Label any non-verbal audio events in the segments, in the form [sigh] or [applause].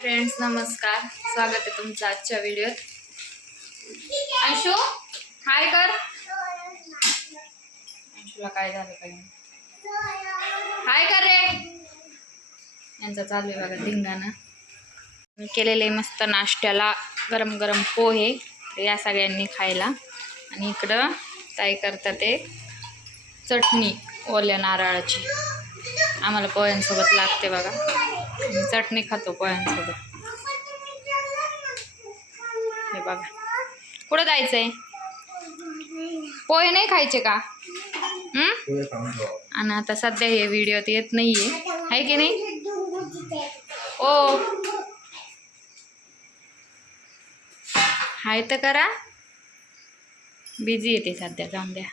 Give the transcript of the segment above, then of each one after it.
Friends नमस्कार. स्वागत आहे तुमचं आजच्या व्हिडिओत. अंशू हाय कर. अंशूला काय झालं काही हाय कर रे. यांचं चालू आहे बघा धिंगाणं. मी केलेले मस्त नाश्त्याला गरम गरम पोहे या सगळ्यांनी खायला. आणि इकडं ताई करतात ते चटणी ओल्या नारळाची. आम्हाला पोह्यांसोबत लागते बघा. चटणी खातो पोह्यांसोबत हे बघा. कुठं जायचंय? पोहे नाही खायचे का? हं? आणि आता सध्या हे व्हिडिओत येत नाहीये. आहे की नाही? ओ. हाय तर करा. बिझी येते सध्या जाऊन द्या.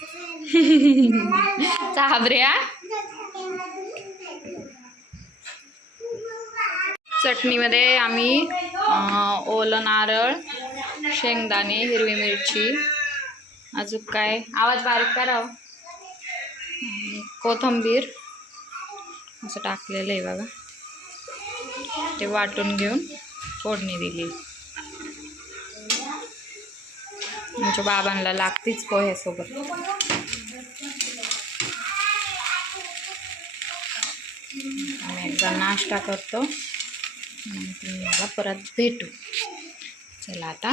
[laughs] चाबऱ्या चटणीमध्ये आम्ही ओलं नारळ शेंगदाणे हिरवी मिरची अजून काय? आवाज बारीक करावं कोथंबीर हो. कोथिंबीर असं टाकलेलं आहे बघा. ते वाटून घेऊन फोडणी दिली. तुमच्या बाबांना लागतीच पोह्यासोबत आम्ही एकदा नाश्ता करतो. मला परत भेटू. चला आता.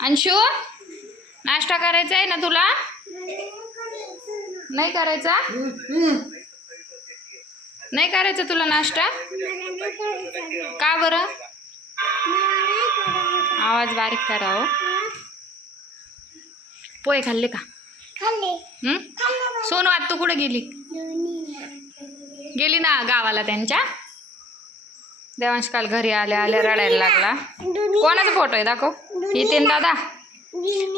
अंशू नाश्ता करायचा आहे ना तुला? नाही करायचा? नाही करायचा तुला नाश्ता? का बरं? आवाज बारीक करावं हो. पोहे खाल्ले का? हं? सोनू आता तू कुठे गेली? गेली ना गावाला त्यांच्या? देवांश काल घरी आल्या आल्या रडायला लागला. कोणाचा फोटो आहे? दाखव. हितेन दादा?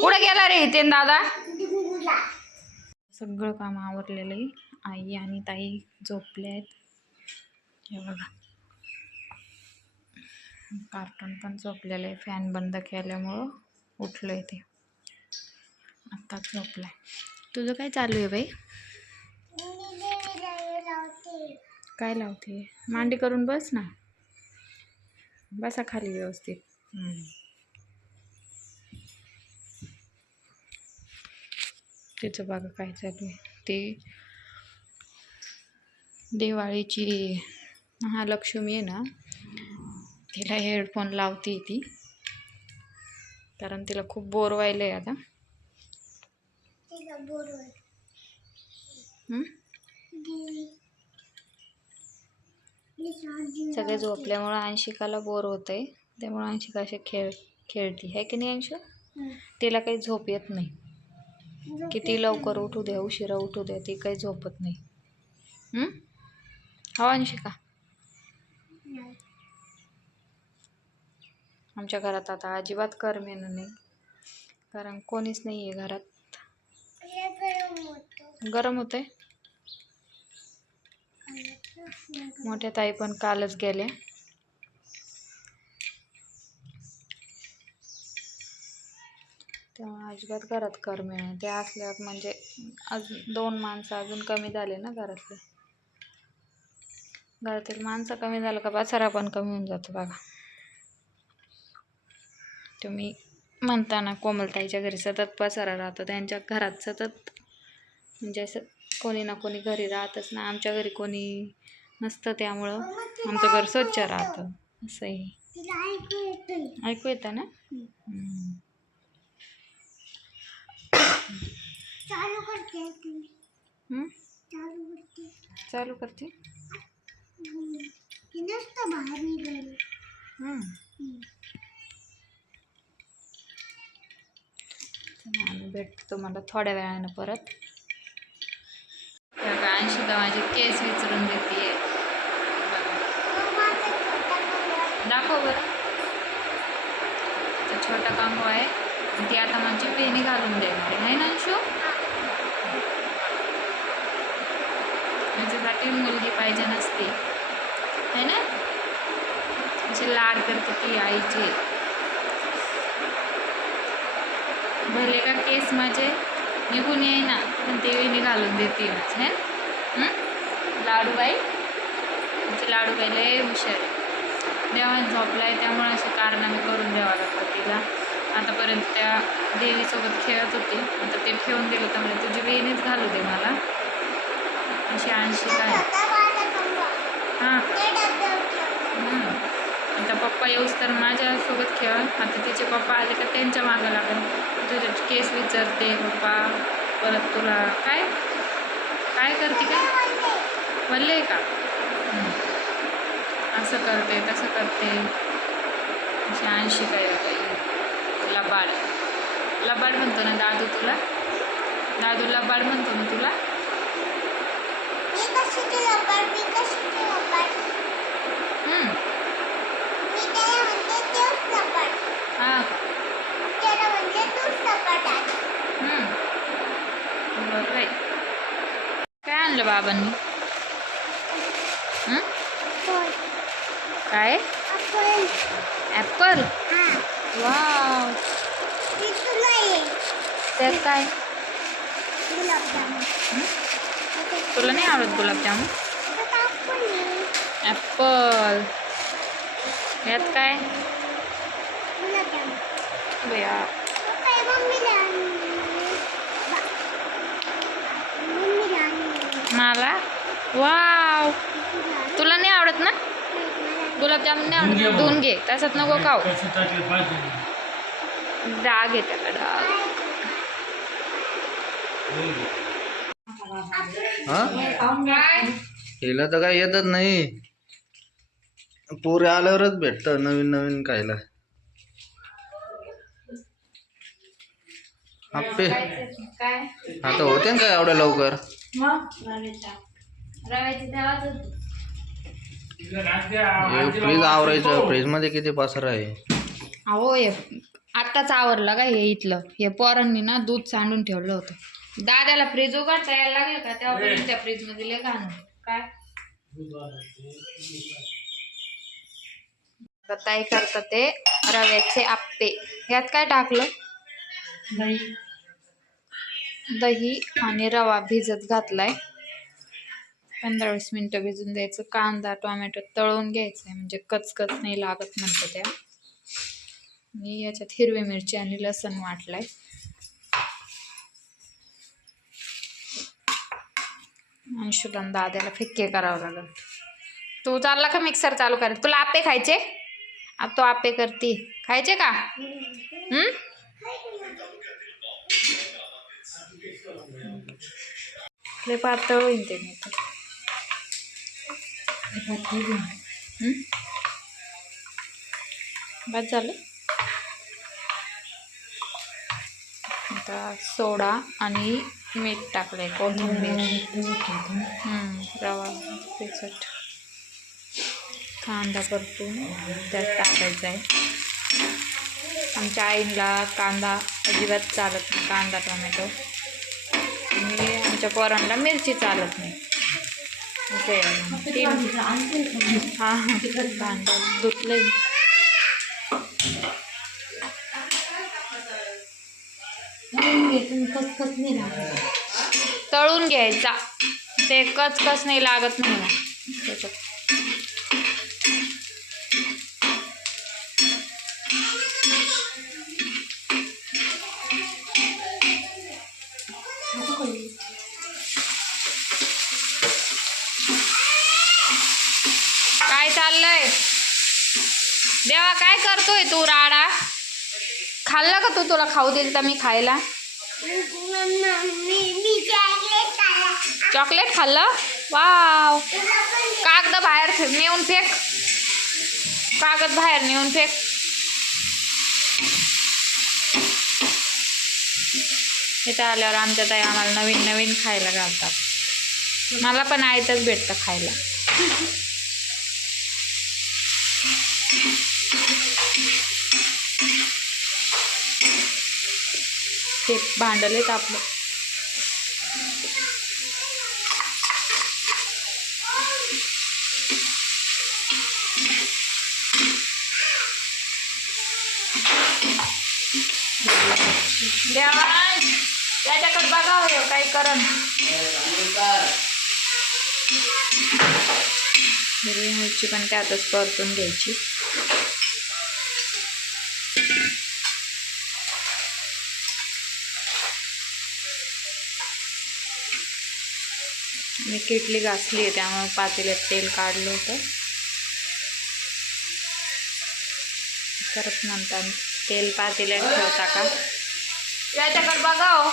कुठे गेला रे हितेन दादा? सगळं काम आवरलेलं आहे. आई आणि ताई झोपले आहेत. हे बघा. कार्टून पण झोपलेलं आहे. फॅन बंद केल्यामुळं उठलं आहे ते. आत्ताच झोपलाय. तुझं काय चालू आहे बाई? काय लावते? मांडी करून बस ना. बसा खाली व्यवस्थित. तिचं बघा काय चालू आहे. ते दिवाळीची महालक्ष्मी आहे ना तिला हेडफोन लावते ती. कारण तिला खूप बोर व्हायलं आहे आता? सगळे झोपल्यामुळं अंशिकाला बोर होत आहे त्यामुळं अंशिका असे खेळ खेळती. आहे की नाही अंशू तिला काही झोप येत नाही. किती लवकर उठू द्या उशिरा उठू द्या ती काही झोपत नाही. हम्म? हो अंशिका? आमच्या घरात आता अजिबात करमेनं नाही. कारण कोणीच नाही आहे घरात. गरम होतंय. मोठ्या ताई पण कालच गेले. तेव्हा अजिबात घरात करमे नाही ते असल्यावर म्हणजे अजून दोन माणसं अजून कमी झाले ना घरातले. घरातील माणसं कमी झालं का पसारा पण कमी होऊन जातो बघा. तुम्ही म्हणताना कोमलताईच्या घरी सतत पसारा राहतो. त्यांच्या घरात सतत म्हणजे असं कोणी ना कोणी घरी राहतच ना. आमच्या घरी कोणी नसतं त्यामुळं आमचं घर स्वच्छ राहतं. असंही ऐकू येतं ना? चालू करते. चालू करते आम्ही भेटतो तुम्हाला थोड्या वेळानं परत. अंशिका माझे केस विचारून देते दाखव बरं. तर छोटा कांगो आहे. ती आता माझी पेनी घालून देणार आहे. ना अंशू? माझ्यासाठी मुलगी पाहिजे नसते. है ना? असे लाड करते ती आईचे. भले का केस माझे निघून येईना. पण ते वेणी घालून देते माझे हं? लाडूबाई? आमची लाडूबाई लय हुशार आहे देवान झोपलाय त्यामुळे असे कारनामे करून द्यावं लागतं तिला. आतापर्यंत त्या देवीसोबत खेळत होती. आता ते ठेवून दिलं तर म्हणजे तुझी बहिणीच घालू दे मला. अशी काय माझा कंगवा. हां ते डब्यावर ठेव. हम्म. आता पप्पा येऊस तर माझ्यासोबत खेळ. आता तिचे पप्पा आले का त्यांच्या मागं लागेल. तुझे केस विचारते पप्पा. परत तुला काय? काय करते काय बोलले आहे का? असं करते तसं करते. अशी ऐंशी काय लबाड. लबाड म्हणतो ना दादू तुला? दादू लबाड म्हणतो ना तुला मी कशाची लबाड, मी कशाची लबाड. हम्म. मी त्याला म्हणते तोच लबाड. हां त्याला म्हणते तूच लबाड आहे. हम्म. बरं आहे. काय आणलं बाबांनी हम्म? बोल. काय आपण ॲपल हा वाव मी तुला ये त्यात काय? तुला नाही आवडत गुलाबजामुन? ये. ॲपल. यात काय? बया. मला? वाव. तुला नाही आवडत ना. गुलाबजामुन नाही आवडत. धुवून घे तसंच नको खाऊ. डाग आहे त्याला डाग. हिला तर काय येतच नाही. पोरे आल्यावरच भेटतं नवीन नवीन खायला. आपे आता होते ना काय एवढ्या लवकर? फ्रीज आवरायचं फ्रीजमध्ये किती पासर आहे? अहो हे आत्ताच आवरलं का हे इथलं? हे पोरांनी ना दूध सांडून ठेवलं होतं. दादाला फ्रीज उघडता यायला लागलं का? तेव्हा त्या फ्रीजमध्ये लय घाण. काय? ताई करतात ते रव्याचे आप्पे. यात काय टाकलं? दही. आणि रवा भिजत घातलाय. पंधरा वीस मिनिटं भिजून द्यायचं. कांदा टोमॅटो तळून घ्यायचं म्हणजे कचकच नाही लागत म्हणतं त्या. आणि याच्यात हिरवी मिरची आणि लसण वाटलाय. आणि दाद्याला फिक्के करावं लागेल. तू चालला का मिक्सर चालू कर तुला आपे खायचे? आता तो आपे करती. खायचे का? हम्म? लय पातळ होईन ते नाही तर. बस झालं? आता सोडा आणि मीठ टाकलंय कोथिंबीर. रवा तिखट कांदा परतून त्यात टाकायचा आहे. आमच्या आईला कांदा अजिबात चालत नाही कांदा टोमॅटो. आणि आमच्या पोरांना मिरची चालत नाही. असं आहे. तीन हां हां कचकच नाही लागत तळून घ्यायचा. ते कचकच नाही लागत नाही त्याच्यात काय चाललंय? देवा काय करतोय तू राडा? खाल्लं का तू? तुला खाऊ दिल तर मी खायला. चॉकलेट खाल्लं? वाव. कागद बाहेर नेऊन फेक. कागद बाहेर नेऊन फेक. इथं आल्यावर आमच्या ताई आम्हाला नवीन नवीन खायला घालतात. मला पण आयतच भेटतं खायला. ते भांडलेत आपलं देवान त्याच्याकडे बघावं हो काही करण. हिरवी मिरची पण त्यातच परतून घ्यायची. मी किटली घासली आहे त्यामुळे पातेल्यात तेल काढलं होतं. परत नंतर तेल पातेल्यात ठेवता का? याच्याकडे बघा हो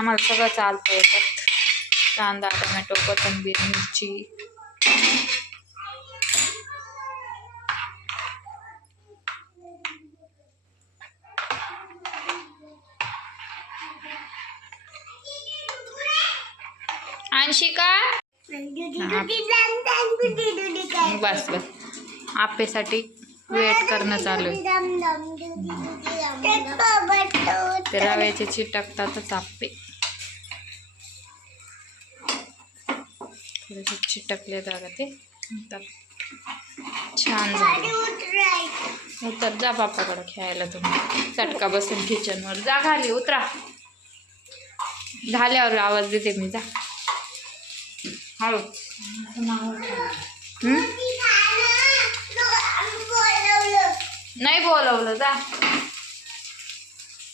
आम्हाला सगळं चालतं येतात कांदा टोमॅटो कोथिंबीर मिरची. अंशिका? बस बस. आपेसाठी वेट करणं चालू आहे. ते रव्याचे चिटकतातच आपे थोडेसे चिटकले दादा ते. तर छान झाले. उतर हो, जा बापाकडं खेळायला तुम्ही. चटका बसून किचनवर जा खाली उतरा. झाल्यावर आवाज देते मी जा. हळू. नाही बोलवलं जा.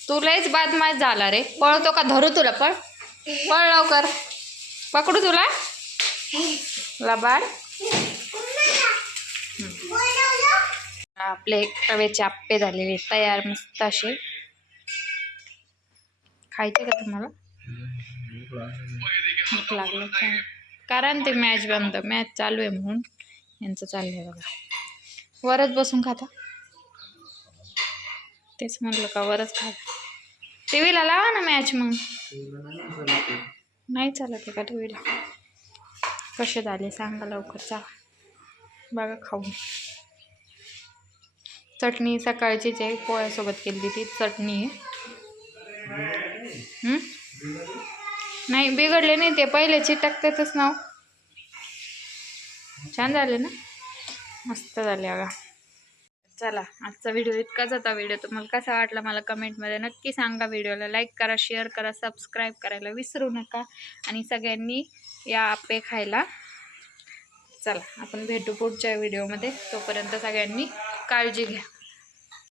तुलाच बदमाश झाला रे. पळतो का? धरू तुला पळ. पळ लवकर. पकडू तुला? लबाड. आपले रव्याचे आप्पे झालेले तयार मस्त असे. खायचे का तुम्हाला? भूक लागलं का? कारण ते मॅच बंद. मॅच चालू आहे म्हणून यांचं चाललंय बघा. वरच बसून खाता. तेच म्हटलं का वरच खाता टी व्हीला लावा ना मॅच मग. नाही चालत आहे. का? टी व्हीला कसे झाले सांगा लवकर चा बघा खाऊन. चटणी सकाळचीच आहे पोळ्यासोबत केली ती चटणी. आहे नाही बिघडले नाही ते पहिले टाकतातच नाव हो. छान झाले ना? मस्त झाले अगा चला आजचा व्हिडिओ इतकाच होता व्हिडिओ. तुम्हाला कसा वाटला मला कमेंटमध्ये नक्की सांगा. व्हिडिओला लाईक करा शेअर करा सबस्क्राईब करायला विसरू नका. आणि सगळ्यांनी या आपे खायला. चला आपण भेटू पुढच्या व्हिडिओमध्ये तोपर्यंत सगळ्यांनी काळजी घ्या.